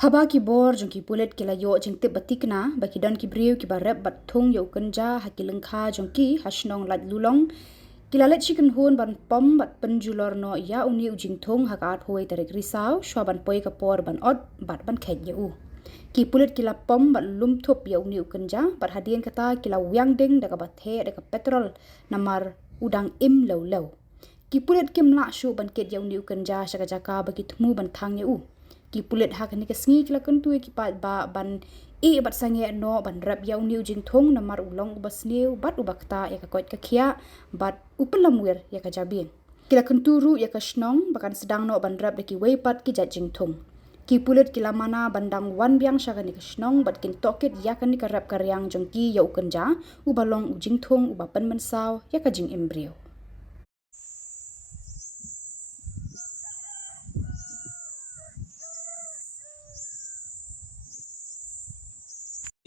Haba Khubor jong ki Pulit ki layo jeng tip batikna baki don ki briu ki barep bat thong yo Kynja hakilengkha jong ki hasnong Laitlulong kilalet chicken hun ban pom bat penjulor no ya uni ujing thong hakat huai tarik risau shwa ban poi kapor ban ot bat ban khet ye u ki Pulit kila pom bat lum thup ya uni Kynja bat hadien kata kila wyang ding daga bathe daga petrol namar udang im low low ki Pulit kim la shu ban ket ya uni Kynja shaka jaka baki thmu ban thang ye u ki Pulit hak ni kesngi kila kentu ki pat ba ban i bat sange no ban rap yau niu jing thong namar ulong ubasniu bat ubakta ya ka koit ka khia bat upelamwir ya ka jabing kila kentu ru ya ka shnong bakan sedang no ban rap de ki wei pat ki jat jing thong ki Pulit kila mana bandang wan biang shaga ni ka shnong bat kin tokit ya ka ni ka rap karyang jong ki yau Kynja ubalong ujing thong ubapan mensau ya ka jing embryo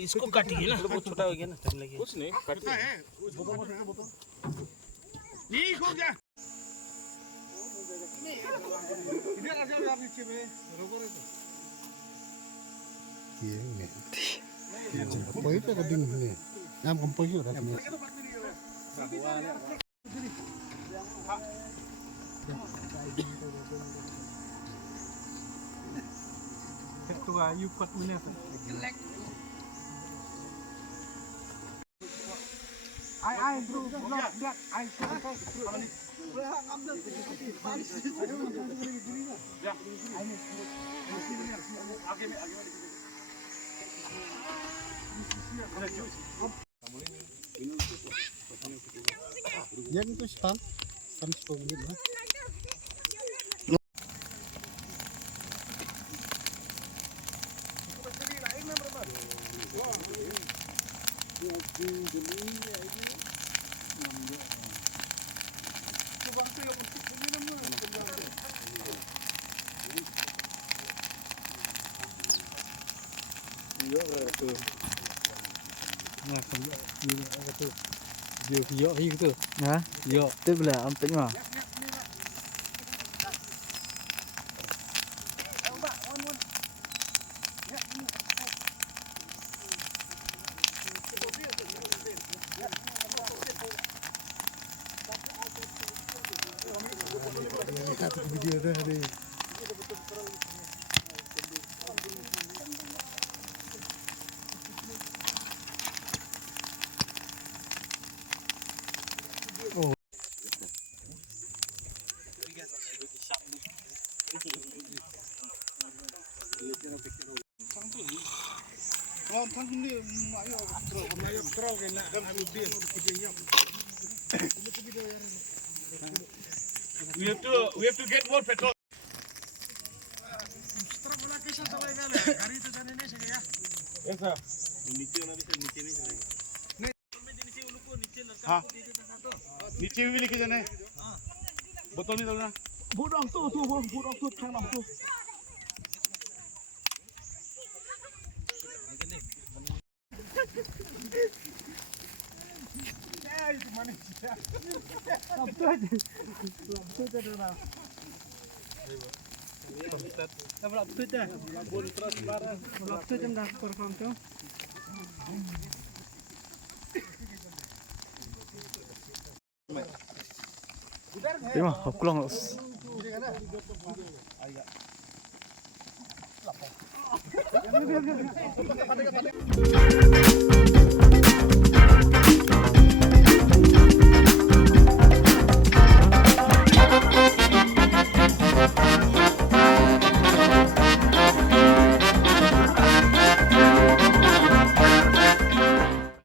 इसको काटिए ना बहुत छोटा हो गया ना टाइम लगेगा कुछ नहीं काटना है बोतल नहीं हो गया इधर आ जाओ यार नीचे में रोको रे ये में कोई पे का दिन है नाम कंपोज हो रहा है तो आयु पतने से I bro block that I yang itu stand 10 menit lah. Yo gitu. Hah? Yo, itu bila ampe mah. Video dah hari. Kalau Thang ni ayo terus kena kan habis dia kerjanya. We have to get more petrol. Setelah bola kisah sampai kali, hari itu sana ni saja ya. Yes sir. नीचे वाला भी नीचे नहीं चलेगा नहीं नीचे उनको नीचे लड़का को दे देता था तो नीचे भी लेके जाना है हां बोतल नहीं डालना बोट ऑफ तो थांग ऑफ तो itu mana sih Absurd itu na absurd dah bon terus barang absurd jam dah perform tu Terima, aku pulang. Agak.